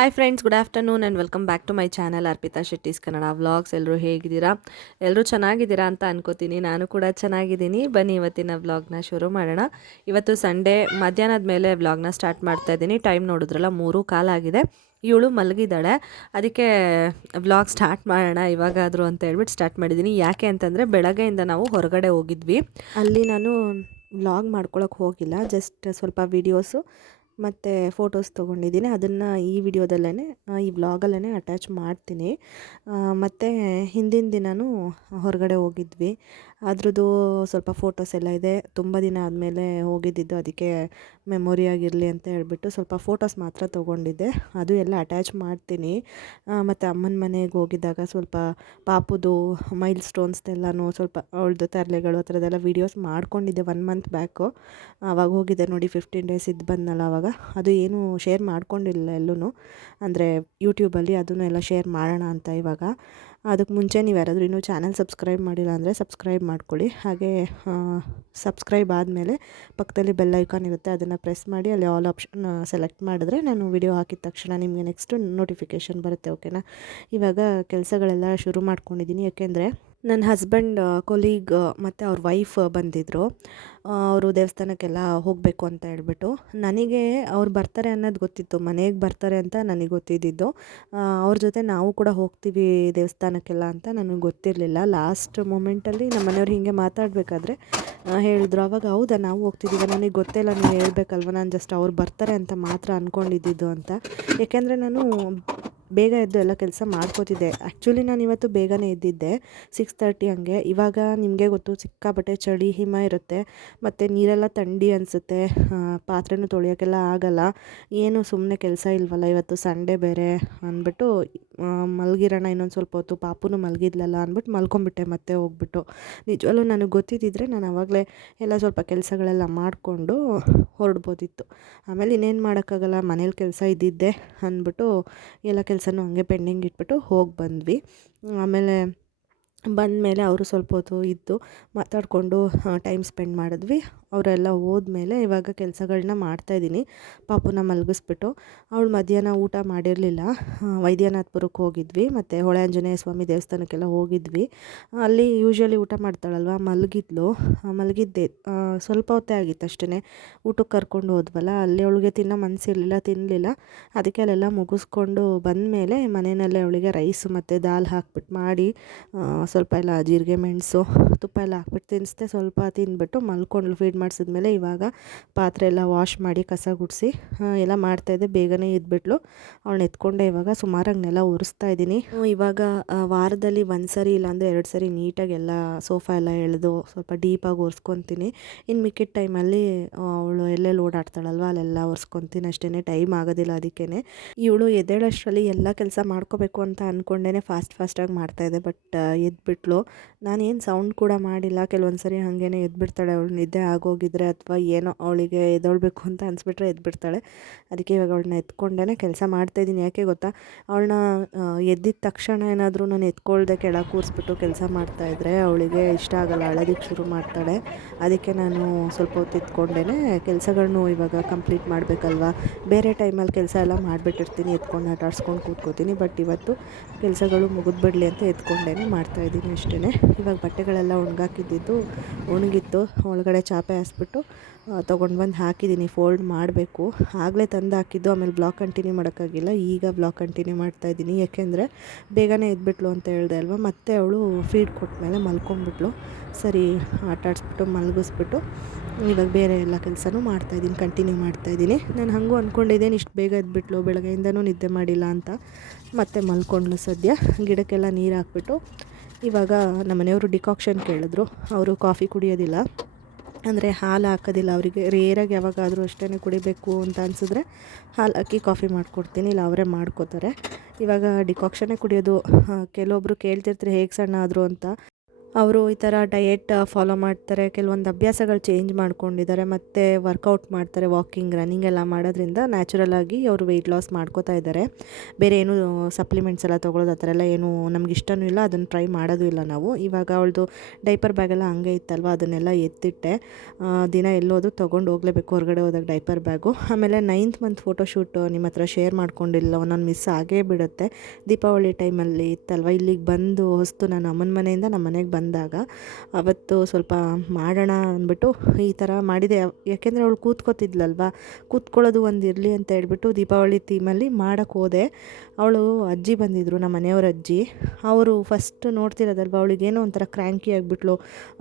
Hi friends, good afternoon and welcome back to my channel Arpita ಶೆಟ್ಟೀಸ್ Kannada vlogs. ಎಲ್ಲರೂ ಹೇಗಿದ್ದೀರಾ? ಎಲ್ಲರೂ ಚೆನ್ನಾಗಿದ್ದೀರಾ ಅಂತ ಅನ್ಕೋತೀನಿ. ನಾನು ಕೂಡ ಚೆನ್ನಾಗಿದ್ದೀನಿ. ಬನ್ನಿ ಇವತ್ತಿನ ವ್ಲಾಗ್ನ ಶುರು ಮಾಡೋಣ. ಇವತ್ತು ಸಂಡೇ ಮಧ್ಯಾಹ್ನದ ಮೇಲೆ ವ್ಲಾಗ್ನ ಸ್ಟಾರ್ಟ್ ಮಾಡ್ತಾ ಇದ್ದೀನಿ. ಟೈಮ್ ನೋಡಿದ್ರಲ್ಲ 3:15 ಆಗಿದೆ. ಇವಳು ಮಲಗಿದ್ದಾಳೆ, ಅದಕ್ಕೆ ವ್ಲಾಗ್ ಸ್ಟಾರ್ಟ್ ಮಾಡೋಣ ಇವಾಗಾದರೂ ಅಂತ ಹೇಳ್ಬಿಟ್ಟು ಸ್ಟಾರ್ಟ್ ಮಾಡಿದ್ದೀನಿ. ಯಾಕೆ ಅಂತಂದರೆ ಬೆಳಗ್ಗೆಯಿಂದ ನಾವು ಹೊರಗಡೆ ಹೋಗಿದ್ವಿ. ಅಲ್ಲಿ ನಾನು ವ್ಲಾಗ್ ಮಾಡ್ಕೊಳಕ್ಕೆ ಹೋಗಿಲ್ಲ, ಜಸ್ಟ್ ಸ್ವಲ್ಪ ವೀಡಿಯೋಸು ಮತ್ತು ಫೋಟೋಸ್ ತೊಗೊಂಡಿದ್ದೀನಿ. ಅದನ್ನು ಈ ವಿಡಿಯೋದಲ್ಲೇ ಈ ವ್ಲಾಗಲ್ಲೇ ಅಟ್ಯಾಚ್ ಮಾಡ್ತೀನಿ. ಮತ್ತು ಹಿಂದಿನ ದಿನವೂ ಹೊರಗಡೆ ಹೋಗಿದ್ವಿ, ಅದ್ರದ್ದು ಸ್ವಲ್ಪ ಫೋಟೋಸ್ ಎಲ್ಲ ಇದೆ. ತುಂಬ ದಿನ ಆದಮೇಲೆ ಹೋಗಿದ್ದಿದ್ದು, ಅದಕ್ಕೆ ಮೆಮೊರಿ ಆಗಿರಲಿ ಅಂತ ಹೇಳ್ಬಿಟ್ಟು ಸ್ವಲ್ಪ ಫೋಟೋಸ್ ಮಾತ್ರ ತೊಗೊಂಡಿದ್ದೆ. ಅದು ಎಲ್ಲ ಅಟ್ಯಾಚ್ ಮಾಡ್ತೀನಿ. ಮತ್ತು ಅಮ್ಮನ ಮನೆಗೆ ಹೋಗಿದ್ದಾಗ ಸ್ವಲ್ಪ ಪಾಪುದು ಮೈಲ್ ಸ್ಟೋನ್ಸ್ದೆಲ್ಲನೂ ಸ್ವಲ್ಪ ಅವಳದು ತರಲೆಗಳು ಆ ಥರದ್ದೆಲ್ಲ ವೀಡಿಯೋಸ್ ಮಾಡ್ಕೊಂಡಿದ್ದೆ 1 ಮಂತ್ ಬ್ಯಾಕು. ಆವಾಗ ಹೋಗಿದ್ದೆ ನೋಡಿ, 15 ಡೇಸ್ ಇದ್ದು ಬಂದನಲ್ಲ ಆವಾಗ. ಅದು ಏನು ಶೇರ್ ಮಾಡ್ಕೊಂಡಿಲ್ಲ ಎಲ್ಲೂ, ಅಂದರೆ ಯೂಟ್ಯೂಬಲ್ಲಿ ಅದನ್ನು ಎಲ್ಲ ಶೇರ್ ಮಾಡೋಣ ಅಂತ ಇವಾಗ. ಅದಕ್ಕೆ ಮುಂಚೆ ನೀವು ಯಾರಾದರೂ ಇನ್ನೂ ಚಾನಲ್ ಸಬ್ಸ್ಕ್ರೈಬ್ ಮಾಡಿಲ್ಲ ಅಂದರೆ ಸಬ್ಸ್ಕ್ರೈಬ್ ಮಾಡ್ಕೊಳ್ಳಿ. ಹಾಗೆ ಸಬ್ಸ್ಕ್ರೈಬ್ ಆದಮೇಲೆ ಪಕ್ಕದಲ್ಲಿ ಬೆಲ್ ಐಕಾನ್ ಇರುತ್ತೆ, ಅದನ್ನು ಪ್ರೆಸ್ ಮಾಡಿ ಅಲ್ಲಿ ಆಲ್ ಆಪ್ಷನ್ ಸೆಲೆಕ್ಟ್ ಮಾಡಿದ್ರೆ ನಾನು ವಿಡಿಯೋ ಹಾಕಿದ ತಕ್ಷಣ ನಿಮಗೆ ನೆಕ್ಸ್ಟು ನೋಟಿಫಿಕೇಷನ್ ಬರುತ್ತೆ. ಓಕೆನಾ? ಇವಾಗ ಕೆಲಸಗಳೆಲ್ಲ ಶುರು ಮಾಡ್ಕೊಂಡಿದ್ದೀನಿ. ಯಾಕೆಂದರೆ ನನ್ನ ಹಸ್ಬೆಂಡ್ ಕೊಲೀಗ್ ಮತ್ತು ಅವ್ರ ವೈಫ್ ಬಂದಿದ್ದರು. ಅವರು ದೇವಸ್ಥಾನಕ್ಕೆಲ್ಲ ಹೋಗಬೇಕು ಅಂತ ಹೇಳ್ಬಿಟ್ಟು. ನನಗೆ ಅವ್ರು ಬರ್ತಾರೆ ಅನ್ನೋದು ಗೊತ್ತಿತ್ತು, ಮನೆಗೆ ಬರ್ತಾರೆ ಅಂತ ನನಗೆ ಗೊತ್ತಿದ್ದಿದ್ದು. ಅವ್ರ ಜೊತೆ ನಾವು ಕೂಡ ಹೋಗ್ತೀವಿ ದೇವಸ್ಥಾನಕ್ಕೆಲ್ಲ ಅಂತ ನನಗೆ ಗೊತ್ತಿರಲಿಲ್ಲ. ಲಾಸ್ಟ್ ಮೂಮೆಂಟಲ್ಲಿ ನಮ್ಮ ಮನೆಯವ್ರು ಹೀಗೆ ಮಾತಾಡಬೇಕಾದ್ರೆ ಹೇಳಿದ್ರು. ಆವಾಗ ಹೌದಾ ನಾವು ಹೋಗ್ತಿದ್ದೀವಿ, ನನಗೆ ಗೊತ್ತಿಲ್ಲ, ನೀವು ಹೇಳ್ಬೇಕಲ್ವ, ನಾನು ಜಸ್ಟ್ ಅವ್ರು ಬರ್ತಾರೆ ಅಂತ ಮಾತ್ರ ಅಂದ್ಕೊಂಡಿದ್ದಿದ್ದು ಅಂತ. ಏಕೆಂದರೆ ನಾನು ಬೇಗ ಎದ್ದು ಎಲ್ಲ ಕೆಲಸ ಮಾಡ್ಕೋತಿದ್ದೆ. ಆ್ಯಕ್ಚುಲಿ ನಾನು ಇವತ್ತು ಬೇಗನೆ ಎದ್ದಿದ್ದೆ, 6:30 ಹಂಗೆ. ಇವಾಗ ನಿಮಗೆ ಗೊತ್ತು, ಸಿಕ್ಕಾಪಟ್ಟೆ ಚಳಿ, ಹಿಮ ಇರುತ್ತೆ, ಮತ್ತು ನೀರೆಲ್ಲ ಥಂಡಿ ಅನಿಸುತ್ತೆ, ಪಾತ್ರೆನೂ ತೊಳೆಯೋಕ್ಕೆಲ್ಲ ಆಗಲ್ಲ. ಏನು ಸುಮ್ಮನೆ ಕೆಲಸ ಇಲ್ವಲ್ಲ, ಇವತ್ತು ಸಂಡೇ ಬೇರೆ ಅಂದ್ಬಿಟ್ಟು ಮಲಗಿರೋಣ ಇನ್ನೊಂದು ಸ್ವಲ್ಪ ಹೊತ್ತು, ಪಾಪುನು ಮಲಗಿದ್ಲಲ್ಲ ಅಂದ್ಬಿಟ್ಟು ಮಲ್ಕೊಂಬಿಟ್ಟೆ ಮತ್ತೆ ಹೋಗ್ಬಿಟ್ಟು. ನಿಜವಲ್ಲೂ ನನಗೆ ಗೊತ್ತಿದ್ದಿದ್ರೆ ನಾನು ಆವಾಗಲೇ ಎಲ್ಲ ಸ್ವಲ್ಪ ಕೆಲಸಗಳೆಲ್ಲ ಮಾಡಿಕೊಂಡು ಹೊರಡ್ಬೋದಿತ್ತು. ಆಮೇಲೆ ಇನ್ನೇನು ಮಾಡೋಕ್ಕಾಗಲ್ಲ, ಮನೇಲಿ ಕೆಲಸ ಇದ್ದಿದ್ದೆ ಅಂದ್ಬಿಟ್ಟು ಎಲ್ಲ ಕೆಲಸನೂ ಹಂಗೆ ಪೆಂಡಿಂಗ್ ಇಟ್ಬಿಟ್ಟು ಹೋಗಿ ಬಂದ್ವಿ. ಆಮೇಲೆ ಬಂದಮೇಲೆ ಅವರು ಸ್ವಲ್ಪ ಹೊತ್ತು ಇದ್ದು ಮಾತಾಡಿಕೊಂಡು ಟೈಮ್ ಸ್ಪೆಂಡ್ ಮಾಡಿದ್ವಿ. ಅವರೆಲ್ಲ ಹೋದ್ಮೇಲೆ ಇವಾಗ ಕೆಲಸಗಳನ್ನ ಮಾಡ್ತಾಯಿದ್ದೀನಿ. ಪಾಪುನ ಮಲಗಿಸ್ಬಿಟ್ಟು. ಅವಳು ಮಧ್ಯಾಹ್ನ ಊಟ ಮಾಡಿರಲಿಲ್ಲ. ವೈದ್ಯನಾಥ್ಪುರಕ್ಕೆ ಹೋಗಿದ್ವಿ, ಮತ್ತು ಹೊಳೆ ಆಂಜನೇಯ ಸ್ವಾಮಿ ದೇವಸ್ಥಾನಕ್ಕೆಲ್ಲ ಹೋಗಿದ್ವಿ. ಅಲ್ಲಿ ಯೂಶ್ವಲಿ ಊಟ ಮಾಡ್ತಾಳಲ್ವ, ಮಲಗಿದ್ದೆ ಸ್ವಲ್ಪ ಹೊತ್ತೇ ಆಗಿತ್ತು ಅಷ್ಟೇ. ಊಟಕ್ಕೆ ಕರ್ಕೊಂಡು ಹೋದ್ವಲ್ಲ, ಅಲ್ಲಿ ಅವಳಿಗೆ ತಿನ್ನೋ ಮನಸ್ಸಿರಲಿಲ್ಲ, ತಿನ್ನಲಿಲ್ಲ. ಅದಕ್ಕೆ ಅಲ್ಲೆಲ್ಲ ಮುಗಿಸ್ಕೊಂಡು ಬಂದಮೇಲೆ ಮನೆಯಲ್ಲೇ ಅವಳಿಗೆ ರೈಸು ಮತ್ತು ದಾಲ್ ಹಾಕ್ಬಿಟ್ಟು ಮಾಡಿ ಸ್ವಲ್ಪ ಎಲ್ಲ ಜೀರಿಗೆ ಮೆಣಸು ತುಪ್ಪ ಎಲ್ಲ ಹಾಕ್ಬಿಟ್ಟು ತಿನ್ನಿಸ್ದೆ. ಸ್ವಲ್ಪ ತಿಂದ್ಬಿಟ್ಟು ಮಲ್ಕೊಂಡ್ಳು. ಫೀಡ್ ಮಾಡಿಸಿದ್ಮೇಲೆ ಇವಾಗ ಪಾತ್ರೆ ಎಲ್ಲ ವಾಶ್ ಮಾಡಿ ಕಸ ಗುಡಿಸಿ ಎಲ್ಲ ಮಾಡ್ತಾಯಿದ್ದೆ. ಬೇಗನೆ ಇದ್ಬಿಟ್ಲು. ಅವಳನ್ನ ಎತ್ಕೊಂಡೆ ಇವಾಗ ಸುಮಾರಾಗಿ ನೆಲ ಒರೆಸ್ತಾ ಇದ್ದೀನಿ. ಇವಾಗ ವಾರದಲ್ಲಿ 1 ಸರಿ ಇಲ್ಲಾಂದರೆ 2 ಸರಿ ನೀಟಾಗಿ ಎಲ್ಲ ಸೋಫಾ ಎಲ್ಲ ಎಳೆದು ಸ್ವಲ್ಪ ಡೀಪಾಗಿ ಒರೆಸ್ಕೊತೀನಿ. ಇನ್ನು ಮಿಕ್ಕಿದ ಟೈಮಲ್ಲಿ ಅವಳು ಎಲ್ಲೆಲ್ಲಿ ಓಡಾಡ್ತಾಳಲ್ವ ಅಲ್ಲೆಲ್ಲ ಒರೆಸ್ಕೊತೀನಿ ಅಷ್ಟೇ. ಟೈಮ್ ಆಗೋದಿಲ್ಲ ಅದಕ್ಕೇ. ಇವಳು ಎದ್ದೇಳೋಷ್ಟರಲ್ಲಿ ಎಲ್ಲ ಕೆಲಸ ಮಾಡ್ಕೋಬೇಕು ಅಂತ ಅಂದ್ಕೊಂಡೇ ಫಾಸ್ಟಾಗಿ ಮಾಡ್ತಾಯಿದ್ದೆ. ಬಟ್ ಎದ್ಬಿಟ್ಲು. ನಾನೇನು ಸೌಂಡ್ ಕೂಡ ಮಾಡಿಲ್ಲ. ಕೆಲವೊಂದು ಸರಿ ಹಾಗೇ ಎದ್ಬಿಡ್ತಾಳೆ, ಅವಳು ನಿದ್ದೆ ಆಗೋಗಿದ್ರೆ ಅಥವಾ ಏನೋ ಅವಳಿಗೆ ಎದ್ದೇಳಬೇಕು ಅಂತ ಅನಿಸ್ಬಿಟ್ರೆ ಎದ್ಬಿಡ್ತಾಳೆ. ಅದಕ್ಕೆ ಇವಾಗ ಅವಳನ್ನ ಎತ್ಕೊಂಡೇ ಕೆಲಸ ಮಾಡ್ತಾಯಿದ್ದೀನಿ. ಯಾಕೆ ಗೊತ್ತಾ, ಅವಳನ್ನ ಎದ್ದಿದ ತಕ್ಷಣ ಏನಾದರೂ ನಾನು ಎತ್ಕೊಳ್ದೆ ಕೆಳಗೆ ಕೂರಿಸ್ಬಿಟ್ಟು ಕೆಲಸ ಮಾಡ್ತಾಯಿದ್ರೆ ಅವಳಿಗೆ ಇಷ್ಟ ಆಗಲ್ಲ, ಅಳೋದಕ್ಕೆ ಶುರು ಮಾಡ್ತಾಳೆ. ಅದಕ್ಕೆ ನಾನು ಸ್ವಲ್ಪ ಹೊತ್ತು ಎತ್ಕೊಂಡೇ ಕೆಲಸಗಳನ್ನು ಇವಾಗ ಕಂಪ್ಲೀಟ್ ಮಾಡಬೇಕಲ್ವ. ಬೇರೆ ಟೈಮಲ್ಲಿ ಕೆಲಸ ಎಲ್ಲ ಮಾಡಿಬಿಟ್ಟಿರ್ತೀನಿ, ಎತ್ಕೊಂಡು ಆಟ ಆಡಿಸ್ಕೊಂಡು ಕೂತ್ಕೋತೀನಿ. ಬಟ್ ಇವತ್ತು ಕೆಲಸಗಳು ಮುಗಿದ್ಬಿಡಲಿ ಅಂತ ಎತ್ಕೊಂಡೇ ಮಾಡ್ತಾಯಿದ್ದೀನಿ ಅಷ್ಟೇ. ಇವಾಗ ಬಟ್ಟೆಗಳೆಲ್ಲ ಒಣಗಾಕಿದ್ದಿದ್ದು ಒಣಗಿತ್ತು, ಒಳಗಡೆ ಚಾಪೆ ಹಾಸ್ಬಿಟ್ಟು ತೊಗೊಂಡು ಬಂದು ಹಾಕಿದ್ದೀನಿ. ಫೋಲ್ಡ್ ಮಾಡಬೇಕು. ಆಗಲೇ ತಂದು ಹಾಕಿದ್ದು, ಆಮೇಲೆ ಬ್ಲಾಗ್ ಕಂಟಿನ್ಯೂ ಮಾಡೋಕ್ಕಾಗಿಲ್ಲ. ಈಗ ಬ್ಲಾಗ್ ಕಂಟಿನ್ಯೂ ಮಾಡ್ತಾಯಿದ್ದೀನಿ. ಯಾಕೆಂದರೆ ಬೇಗನೆ ಎದ್ಬಿಟ್ಲು ಅಂತ ಹೇಳಿದೆ ಅಲ್ವ. ಮತ್ತೆ ಅವಳು ಫೀಡ್ ಕೊಟ್ಟಮೇಲೆ ಮಲ್ಕೊಂಡ್ಬಿಟ್ಲು. ಸರಿ ಆಟ ಆಡಿಸ್ಬಿಟ್ಟು ಮಲಗಿಸ್ಬಿಟ್ಟು ಇವಾಗ ಬೇರೆ ಎಲ್ಲ ಕೆಲಸನೂ ಮಾಡ್ತಾಯಿದ್ದೀನಿ, ಕಂಟಿನ್ಯೂ ಮಾಡ್ತಾಯಿದ್ದೀನಿ. ನಾನು ಹಾಗೂ ಅಂದ್ಕೊಂಡಿದ್ದೇನೆ ಇಷ್ಟು ಬೇಗ ಎದ್ಬಿಟ್ಲು, ಬೆಳಗ್ಗೆಯಿಂದನೂ ನಿದ್ದೆ ಮಾಡಿಲ್ಲ ಅಂತ. ಮತ್ತೆ ಮಲ್ಕೊಂಡ್ಲು. ಸದ್ಯ ಗಿಡಕ್ಕೆಲ್ಲ ನೀರು ಹಾಕ್ಬಿಟ್ಟು ಇವಾಗ ನಮ್ಮ ಮನೆಯವರು ಡಿಕಾಕ್ಷನ್ ಕೇಳಿದ್ರು. ಅವರು ಕಾಫಿ ಕುಡಿಯೋದಿಲ್ಲ, ಅಂದರೆ ಹಾಲು ಹಾಕೋದಿಲ್ಲ ಅವರಿಗೆ. ರೇರಾಗಿ ಯಾವಾಗಾದರೂ ಅಷ್ಟೇ ಕುಡಿಬೇಕು ಅಂತ ಅನಿಸಿದ್ರೆ ಹಾಲು ಹಾಕಿ ಕಾಫಿ ಮಾಡಿಕೊಡ್ತೀನಿ, ಇಲ್ಲ ಅವರೇ ಮಾಡ್ಕೋತಾರೆ. ಇವಾಗ ಡಿಕಾಕ್ಷನ್ನೇ ಕುಡಿಯೋದು. ಕೆಲವೊಬ್ಬರು ಕೇಳ್ತಿರ್ತಾರೆ ಹೇಗೆ ಸಣ್ಣ ಆದರು ಅಂತ. ಅವರು ಈ ಥರ ಡಯೆಟ್ ಫಾಲೋ ಮಾಡ್ತಾರೆ, ಕೆಲವೊಂದು ಅಭ್ಯಾಸಗಳು ಚೇಂಜ್ ಮಾಡ್ಕೊಂಡಿದ್ದಾರೆ, ಮತ್ತು ವರ್ಕೌಟ್ ಮಾಡ್ತಾರೆ, ವಾಕಿಂಗ್ ರನ್ನಿಂಗ್ ಎಲ್ಲ ಮಾಡೋದ್ರಿಂದ ನ್ಯಾಚುರಲ್ ಆಗಿ ಅವರು ವೆಯ್ಟ್ ಲಾಸ್ ಮಾಡ್ಕೋತಾ ಇದ್ದಾರೆ. ಬೇರೆ ಏನು ಸಪ್ಲಿಮೆಂಟ್ಸ್ ಎಲ್ಲ ತೊಗೊಳೋದು ಆ ಥರ ಎಲ್ಲ ಏನು ನಮ್ಗೆ ಇಷ್ಟನೂ ಇಲ್ಲ, ಅದನ್ನು ಟ್ರೈ ಮಾಡೋದು ಇಲ್ಲ ನಾವು. ಇವಾಗ ಅವಳದು ಡೈಪರ್ ಬ್ಯಾಗೆಲ್ಲ ಹಂಗೆ ಇತ್ತಲ್ವ, ಅದನ್ನೆಲ್ಲ ಎತ್ತಿಟ್ಟೆ. ದಿನ ಎಲ್ಲೋದು ತೊಗೊಂಡು ಹೋಗಲೇಬೇಕು ಹೊರಗಡೆ ಹೋದಾಗ ಡೈಪರ್ ಬ್ಯಾಗು. ಆಮೇಲೆ 9th ಮಂತ್ ಫೋಟೋಶೂಟ್ ನಿಮ್ಮ ಹತ್ರ ಶೇರ್ ಮಾಡ್ಕೊಂಡಿಲ್ಲ, ಒಂದೊಂದು ಮಿಸ್ ಆಗೇ ಬಿಡುತ್ತೆ. ದೀಪಾವಳಿ ಟೈಮಲ್ಲಿ ಇತ್ತಲ್ವ, ಇಲ್ಲಿಗೆ ಬಂದು ಹೊಸ್ತು ನಾನು ಅಮ್ಮನ ಮನೆಯಿಂದ ನಮ್ಮ ಮನೆಗೆ ಬಂದಾಗ ಅವತ್ತು ಸ್ವಲ್ಪ ಮಾಡೋಣ ಅಂದ್ಬಿಟ್ಟು ಈ ಥರ ಮಾಡಿದೆ. ಯಾಕೆಂದರೆ ಅವಳು ಕೂತ್ಕೋತಿದ್ಲಲ್ವ, ಕೂತ್ಕೊಳ್ಳೋದು ಒಂದು ಇರಲಿ ಅಂತ ಹೇಳ್ಬಿಟ್ಟು ದೀಪಾವಳಿ ಥೀಮಲ್ಲಿ ಮಾಡೋಕ್ಕೆ ಹೋದೆ. ಅವಳು ಅಜ್ಜಿ ಬಂದಿದ್ದರು, ನಮ್ಮ ಮನೆಯವ್ರ ಅಜ್ಜಿ. ಅವರು ಫಸ್ಟ್ ನೋಡ್ತಿರೋದಲ್ವ, ಅವಳಿಗೇನೋ ಒಂಥರ ಕ್ರ್ಯಾಂಕಿ ಆಗಿಬಿಟ್ಲು,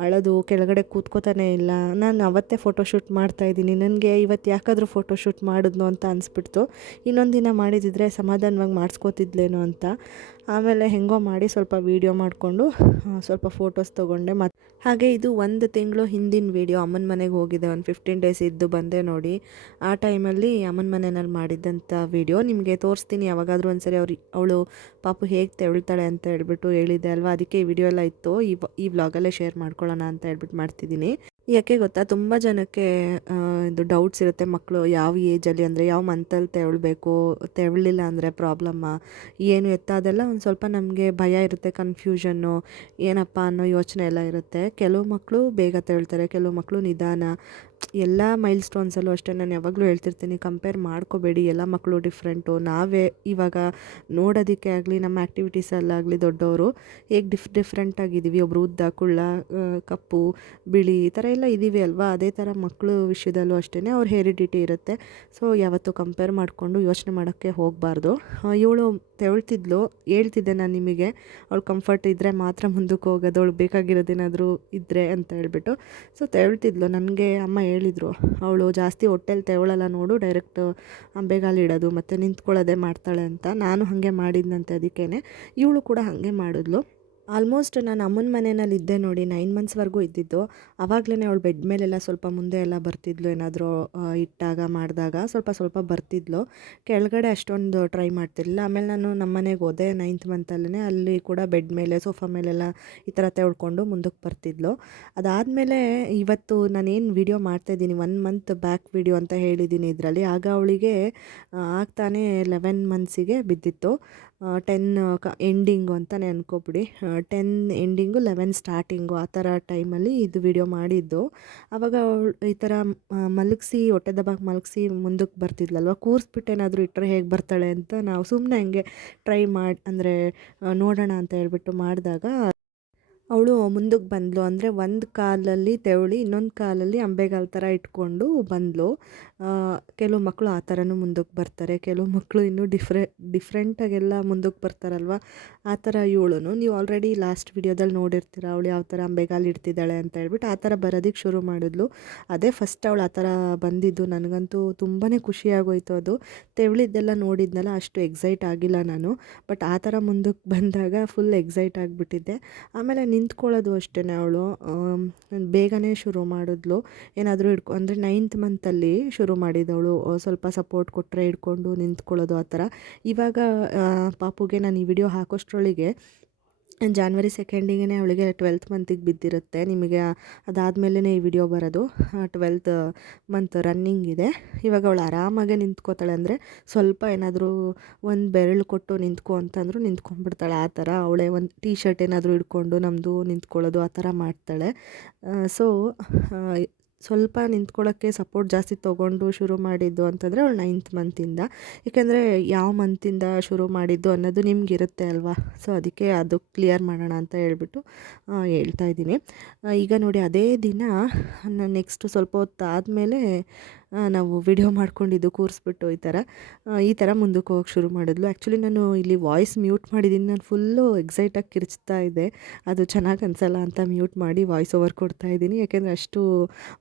ಅಳೋದು, ಕೆಳಗಡೆ ಕೂತ್ಕೋತಾನೆ ಇಲ್ಲ. ನಾನು ಅವತ್ತೇ ಫೋಟೋಶೂಟ್ ಮಾಡ್ತಾಯಿದ್ದೀನಿ, ನನಗೆ ಇವತ್ತು ಯಾಕಾದರೂ ಫೋಟೋಶೂಟ್ ಮಾಡಿದ್ನು ಅಂತ ಅನಿಸ್ಬಿಡ್ತು. ಇನ್ನೊಂದು ದಿನ ಮಾಡಿದಿದ್ರೆ ಸಮಾಧಾನವಾಗಿ ಮಾಡಿಸ್ಕೋತಿದ್ಲೇನೋ ಅಂತ. ಆಮೇಲೆ ಹೆಂಗೋ ಮಾಡಿ ಸ್ವಲ್ಪ ವೀಡಿಯೋ ಮಾಡಿಕೊಂಡು ಸ್ವಲ್ಪ ಫೋಟೋಸ್ ತೊಗೊಂಡೆ. ಮತ್ತು ಹಾಗೆ ಇದು 1 ತಿಂಗಳು ಹಿಂದಿನ ವೀಡಿಯೋ. ಅಮ್ಮನ ಮನೆಗೆ ಹೋಗಿದ್ದೆ, ಒಂದು 15 ಡೇಸ್ ಇದ್ದು ಬಂದೆ ನೋಡಿ. ಆ ಟೈಮಲ್ಲಿ ಅಮ್ಮನ ಮನೆಯಲ್ಲಿ ಮಾಡಿದ್ದಂಥ ವೀಡಿಯೋ ನಿಮಗೆ ತೋರಿಸ್ತೀನಿ ಯಾವಾಗಾದರೂ ಒಂದ್ಸರಿ. ಅವಳು ಪಾಪು ಹೇಗೆ ತೆವಳ್ತಾಳೆ ಅಂತ ಹೇಳ್ಬಿಟ್ಟು ಹೇಳಿದ್ದೆ ಅಲ್ವಾ, ಅದಕ್ಕೆ ಈ ವಿಡಿಯೋ ಎಲ್ಲ ಇತ್ತು. ಈ ವ್ಲಾಗಲ್ಲೇ ಶೇರ್ ಮಾಡ್ಕೊಳ್ಳೋಣ ಅಂತ ಹೇಳ್ಬಿಟ್ಟು ಮಾಡ್ತಿದ್ದೀನಿ. ಯಾಕೆ ಗೊತ್ತಾ, ತುಂಬ ಜನಕ್ಕೆ ಇದು ಡೌಟ್ಸ್ ಇರುತ್ತೆ, ಮಕ್ಕಳು ಯಾವ ಏಜಲ್ಲಿ ಅಂದರೆ ಯಾವ ಮಂತಲ್ಲಿ ತೆವಳಬೇಕು, ತೆವಳಿಲ್ಲ ಅಂದರೆ ಪ್ರಾಬ್ಲಮ್ಮ ಏನು ಎತ್ತ, ಅದೆಲ್ಲ ಒಂದು ಸ್ವಲ್ಪ ನಮಗೆ ಭಯ ಇರುತ್ತೆ, ಕನ್ಫ್ಯೂಷನ್ನು ಏನಪ್ಪ ಅನ್ನೋ ಯೋಚನೆ ಎಲ್ಲ ಇರುತ್ತೆ. ಕೆಲವು ಮಕ್ಕಳು ಬೇಗ ತೆವಳ್ತಾರೆ, ಕೆಲವು ಮಕ್ಕಳು ನಿಧಾನ. ಎಲ್ಲ ಮೈಲ್ ಸ್ಟೋನ್ಸಲ್ಲೂ ಅಷ್ಟೇ ನಾನು ಯಾವಾಗಲೂ ಹೇಳ್ತಿರ್ತೀನಿ, ಕಂಪೇರ್ ಮಾಡ್ಕೋಬೇಡಿ, ಎಲ್ಲ ಮಕ್ಕಳು ಡಿಫ್ರೆಂಟು. ನಾವೇ ಇವಾಗ ನೋಡೋದಕ್ಕೆ ಆಗಲಿ, ನಮ್ಮ ಆ್ಯಕ್ಟಿವಿಟೀಸಲ್ಲಾಗಲಿ ದೊಡ್ಡವರು ಹೇಗೆ ಡಿಫ್ರೆಂಟಾಗಿದ್ದೀವಿ, ಒಬ್ಬರು ಉದ್ದ, ಕುಳ್ಳ, ಕಪ್ಪು, ಬಿಳಿ, ಈ ಥರ ಎಲ್ಲ ಇದ್ದೀವಿ ಅಲ್ವಾ. ಅದೇ ಥರ ಮಕ್ಕಳು ವಿಷಯದಲ್ಲೂ ಅಷ್ಟೇ ಅವ್ರ ಹೆರಿಡಿಟಿ ಇರುತ್ತೆ. ಸೊ ಯಾವತ್ತೂ ಕಂಪೇರ್ ಮಾಡಿಕೊಂಡು ಯೋಚನೆ ಮಾಡೋಕ್ಕೆ ಹೋಗಬಾರ್ದು. ಇವಳು ತೆವಳ್ತಿದ್ಲು, ಹೇಳ್ತಿದ್ದೆ ನಾನು ನಿಮಗೆ, ಅವಳು ಕಂಫರ್ಟ್ ಇದ್ದರೆ ಮಾತ್ರ ಮುಂದಕ್ಕೆ ಹೋಗೋದು, ಅವಳು ಬೇಕಾಗಿರೋದೇನಾದರೂ ಇದ್ದರೆ ಅಂತ ಹೇಳ್ಬಿಟ್ಟು. ಸೊ ತೆವಳ್ತಿದ್ಲು. ನನಗೆ ಅಮ್ಮ ಹೇಳಿದರು, ಅವಳು ಜಾಸ್ತಿ ಹೊಟ್ಟೆಲಿ ತೆವಳಲ್ಲ ನೋಡು, ಡೈರೆಕ್ಟ್ ಅಂಬೆಗಾಲು ಇಡೋದು ಮತ್ತು ನಿಂತ್ಕೊಳ್ಳೋದೇ ಮಾಡ್ತಾಳೆ ಅಂತ. ನಾನು ಹಾಗೆ ಮಾಡಿದ್ನಂತೆ, ಅದಕ್ಕೇ ಇವಳು ಕೂಡ ಹಾಗೆ ಮಾಡಿದ್ಲು. ಆಲ್ಮೋಸ್ಟ್ ನಾನು ಅಮ್ಮನ ಮನೆಯಲ್ಲಿ ಇದ್ದೆ ನೋಡಿ, 9 ಮಂತ್ಸ್ವರೆಗೂ ಇದ್ದಿದ್ದು. ಆವಾಗಲೇ ಅವಳು ಬೆಡ್ ಮೇಲೆಲ್ಲ ಸ್ವಲ್ಪ ಮುಂದೆ ಎಲ್ಲ ಬರ್ತಿದ್ಲು, ಏನಾದರೂ ಇಟ್ಟಾಗ ಮಾಡಿದಾಗ ಸ್ವಲ್ಪ ಸ್ವಲ್ಪ ಬರ್ತಿದ್ಲು. ಕೆಳಗಡೆ ಅಷ್ಟೊಂದು ಟ್ರೈ ಮಾಡ್ತಿರಲಿಲ್ಲ. ಆಮೇಲೆ ನಾನು ನಮ್ಮ ಮನೆಗೆ ಹೋದೆ 9th ಮಂತಲ್ಲೇ, ಅಲ್ಲಿ ಕೂಡ ಬೆಡ್ ಮೇಲೆ, ಸೋಫಾ ಮೇಲೆಲ್ಲ ಈ ಥರ ತೆವಳ್ಕೊಂಡು ಮುಂದಕ್ಕೆ ಬರ್ತಿದ್ಲು. ಅದಾದಮೇಲೆ ಇವತ್ತು ನಾನೇನು ವೀಡಿಯೋ ಮಾಡ್ತಾಯಿದ್ದೀನಿ, 1 ಮಂತ್ ಬ್ಯಾಕ್ ವೀಡಿಯೋ ಅಂತ ಹೇಳಿದ್ದೀನಿ ಇದರಲ್ಲಿ. ಆಗ ಅವಳಿಗೆ ಆಗ್ತಾನೆ 11 ಮಂತ್ಸಿಗೆ ಬಿದ್ದಿತ್ತು. 10 ಎಂಡಿಂಗು ಅಂತಲೇ ಅನ್ಕೋಬಿಡಿ, 10 ಎಂಡಿಂಗು 11 ಸ್ಟಾರ್ಟಿಂಗು, ಆ ಥರ ಟೈಮಲ್ಲಿ ಇದು ವಿಡಿಯೋ ಮಾಡಿದ್ದು. ಆವಾಗ ಅವಳು ಈ ಥರ ಮಲಗಿಸಿ, ಹೊಟ್ಟೆ ದಬಾಗಿ ಮಲಗಿಸಿ ಮುಂದಕ್ಕೆ ಬರ್ತಿದ್ಲಲ್ವ, ಕೂರಿಸ್ಬಿಟ್ಟು ಏನಾದರೂ ಇಟ್ಟರೆ ಹೇಗೆ ಬರ್ತಾಳೆ ಅಂತ ನಾವು ಸುಮ್ಮನೆ ಹಂಗೆ ಟ್ರೈ ಮಾಡಿ, ಅಂದರೆ ನೋಡೋಣ ಅಂತ ಹೇಳ್ಬಿಟ್ಟು ಮಾಡಿದಾಗ ಅವಳು ಮುಂದಕ್ಕೆ ಬಂದಳು. ಅಂದರೆ ಒಂದು ಕಾಲಲ್ಲಿ ತೆವಳಿ ಇನ್ನೊಂದು ಕಾಲಲ್ಲಿ ಅಂಬೆಗಾಲು ಥರ ಇಟ್ಕೊಂಡು ಬಂದಳು. ಕೆಲವು ಮಕ್ಕಳು ಆ ಥರನೂ ಮುಂದಕ್ಕೆ ಬರ್ತಾರೆ, ಕೆಲವು ಮಕ್ಕಳು ಇನ್ನೂ ಡಿಫ್ರೆಂಟಾಗೆಲ್ಲ ಮುಂದಕ್ಕೆ ಬರ್ತಾರಲ್ವ, ಆ ಥರ ಇವಳು. ನೀವು ಆಲ್ರೆಡಿ ಲಾಸ್ಟ್ ವಿಡಿಯೋದಲ್ಲಿ ನೋಡಿರ್ತೀರ ಅವಳು ಯಾವ ಥರ ಅಂಬೆಗಾಲು ಇಡ್ತಿದ್ದಾಳೆ ಅಂತ ಹೇಳ್ಬಿಟ್ಟು. ಆ ಥರ ಬರೋದಕ್ಕೆ ಶುರು ಮಾಡಿದ್ಲು. ಅದೇ ಫಸ್ಟ್ ಅವಳು ಆ ಥರ ಬಂದಿದ್ದು. ನನಗಂತೂ ತುಂಬಾ ಖುಷಿಯಾಗೋಯ್ತು. ಅದು ತೆವಳಿದ್ದೆಲ್ಲ ನೋಡಿದ್ನಲ್ಲ, ಅಷ್ಟು ಎಕ್ಸೈಟ್ ಆಗಿಲ್ಲ ನಾನು, ಬಟ್ ಆ ಥರ ಮುಂದಕ್ಕೆ ಬಂದಾಗ ಫುಲ್ ಎಕ್ಸೈಟ್ ಆಗಿಬಿಟ್ಟಿದ್ದೆ. ಆಮೇಲೆ ನಿಂತ್ಕೊಳ್ಳೋದು ಅಷ್ಟೇ, ಅವಳು ಬೇಗನೆ ಶುರು ಮಾಡಿದ್ಲು. ಏನಾದರೂ ಅಂದರೆ 9th ಮಂತಲ್ಲಿ ಶುರು ಮಾಡಿದವಳು, ಸ್ವಲ್ಪ ಸಪೋರ್ಟ್ ಕೊಟ್ಟರೆ ಹಿಡ್ಕೊಂಡು ನಿಂತ್ಕೊಳ್ಳೋದು ಆ ಥರ. ಇವಾಗ ಪಾಪುಗೆ ನಾನು ಈ ವಿಡಿಯೋ ಹಾಕೋಷ್ಟ್ರೊಳಗೆ ಜಾನ್ವರಿ 2ಗೆ ಅವಳಿಗೆ 12th ಮಂತಿಗೆ ಬಿದ್ದಿರುತ್ತೆ. ನಿಮಗೆ ಅದಾದಮೇಲೆ ಈ ವಿಡಿಯೋ ಬರೋದು. 12th ಮಂತ್ ರನ್ನಿಂಗ್ ಇದೆ. ಇವಾಗ ಅವಳು ಆರಾಮಾಗೆ ನಿಂತ್ಕೋತಾಳೆ, ಅಂದರೆ ಸ್ವಲ್ಪ ಏನಾದರೂ ಒಂದು ಬೆರಳು ಕೊಟ್ಟು ನಿಂತ್ಕೊ ಅಂತಂದರೂ ನಿಂತ್ಕೊಂಡ್ಬಿಡ್ತಾಳೆ. ಆ ಥರ ಅವಳೇ ಒಂದು ಟೀ ಶರ್ಟ್ ಏನಾದರೂ ಹಿಡ್ಕೊಂಡು ನಮ್ಮದು ನಿಂತ್ಕೊಳ್ಳೋದು ಆ ಥರ ಮಾಡ್ತಾಳೆ. ಸೊ ಸ್ವಲ್ಪ ನಿಂತ್ಕೊಳ್ಳೋಕ್ಕೆ ಸಪೋರ್ಟ್ ಜಾಸ್ತಿ ತೊಗೊಂಡು ಶುರು ಮಾಡಿದ್ದು ಅಂತಂದರೆ ಅವಳು 9th ಮಂತಿಂದ. ಏಕೆಂದರೆ ಯಾವ ಮಂತಿಂದ ಶುರು ಮಾಡಿದ್ದು ಅನ್ನೋದು ನಿಮಗಿರುತ್ತೆ ಅಲ್ವಾ. ಸೊ ಅದಕ್ಕೆ ಅದು ಕ್ಲಿಯರ್ ಮಾಡೋಣ ಅಂತ ಹೇಳ್ಬಿಟ್ಟು ಹೇಳ್ತಾ ಇದ್ದೀನಿ. ಈಗ ನೋಡಿ, ಅದೇ ದಿನ ನಾನು ನೆಕ್ಸ್ಟ್ ಸ್ವಲ್ಪ ಹೊತ್ತು ಆದಮೇಲೆ ನಾವು ವಿಡಿಯೋ ಮಾಡ್ಕೊಂಡಿದ್ದು ಕೂರಿಸ್ಬಿಟ್ಟು ಈ ಥರ ಮುಂದಕ್ಕೆ ಹೋಗಕ್ಕೆ ಶುರು ಮಾಡಿದ್ಲು. ಆ್ಯಕ್ಚುಲಿ ನಾನು ಇಲ್ಲಿ ವಾಯ್ಸ್ ಮ್ಯೂಟ್ ಮಾಡಿದ್ದೀನಿ, ನಾನು ಫುಲ್ಲು ಎಕ್ಸೈಟಾಗಿ ಕಿರ್ಚ್ತಾ ಇದ್ದೆ. ಅದು ಚೆನ್ನಾಗಿ ಅನಿಸಲ್ಲ ಅಂತ ಮ್ಯೂಟ್ ಮಾಡಿ ವಾಯ್ಸ್ ಓವರ್ ಕೊಡ್ತಾ ಇದ್ದೀನಿ. ಯಾಕೆಂದರೆ ಅಷ್ಟು